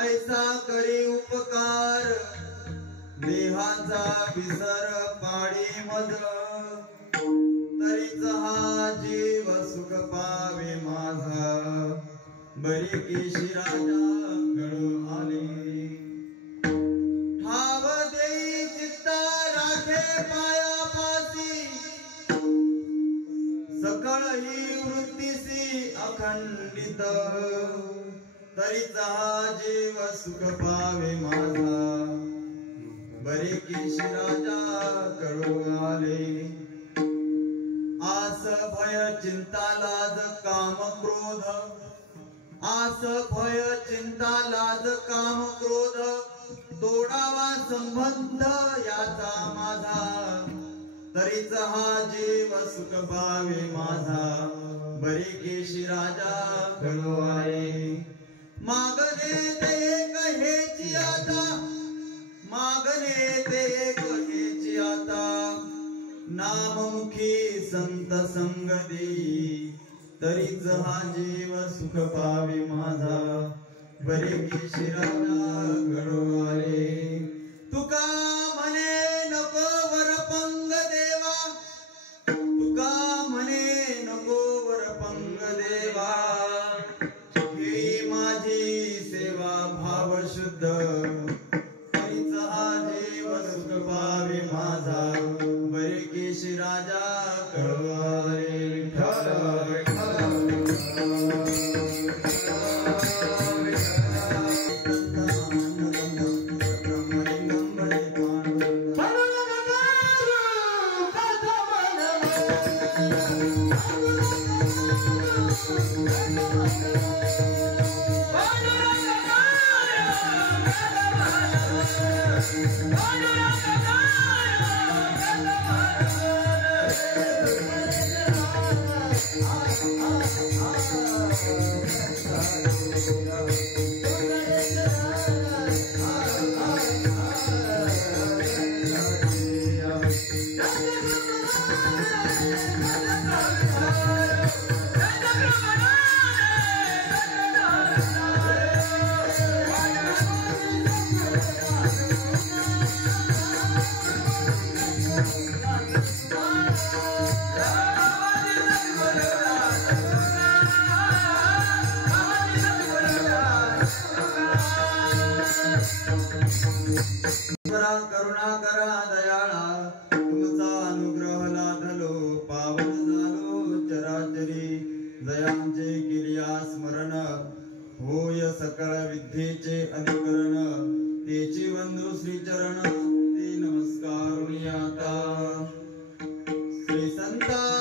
ऐसा करी उपकार देहाचा विसर पाडी मज तरीच हा जीव सुख पावे माझा बरी केशी राजा घडून आले ठाव देई चित्ता राखे पायापासी सकळ ही वृत्तीसी अखंडित तरीच हा जीव सुख पावे माझा बरे केशी राजा कळू आले आस भय चिंता लाज काम क्रोध आस भय चिंता लाज काम क्रोध तोडावा संबंध याचा माझा तरीच हा जीव सुख पावे माझा बरे केशी राजा कळू आले मागणे ते एक हेची आता मागणे ते एक हेची आता नाममुखी संत संग देई तरीच हा जीव सुख पावे माझा बरे केशी राजा घडू आले तुका म्हणे नको वरपंग देवा तुका म्हणे नको वरपंग देवा माझी सेवा भाव शुद्ध तरीच हा जीव सुख पावे माझा बरे केशी राजा कळवारे करुणा करा दयाळा तुमचा अनुग्रह लाधलो पावन झालो चराचरी जयांचे केलिया स्मरण होय सकळ विद्येचे अधिकरण तेची वंदू श्री चरण ते नमस्कार आता श्री संता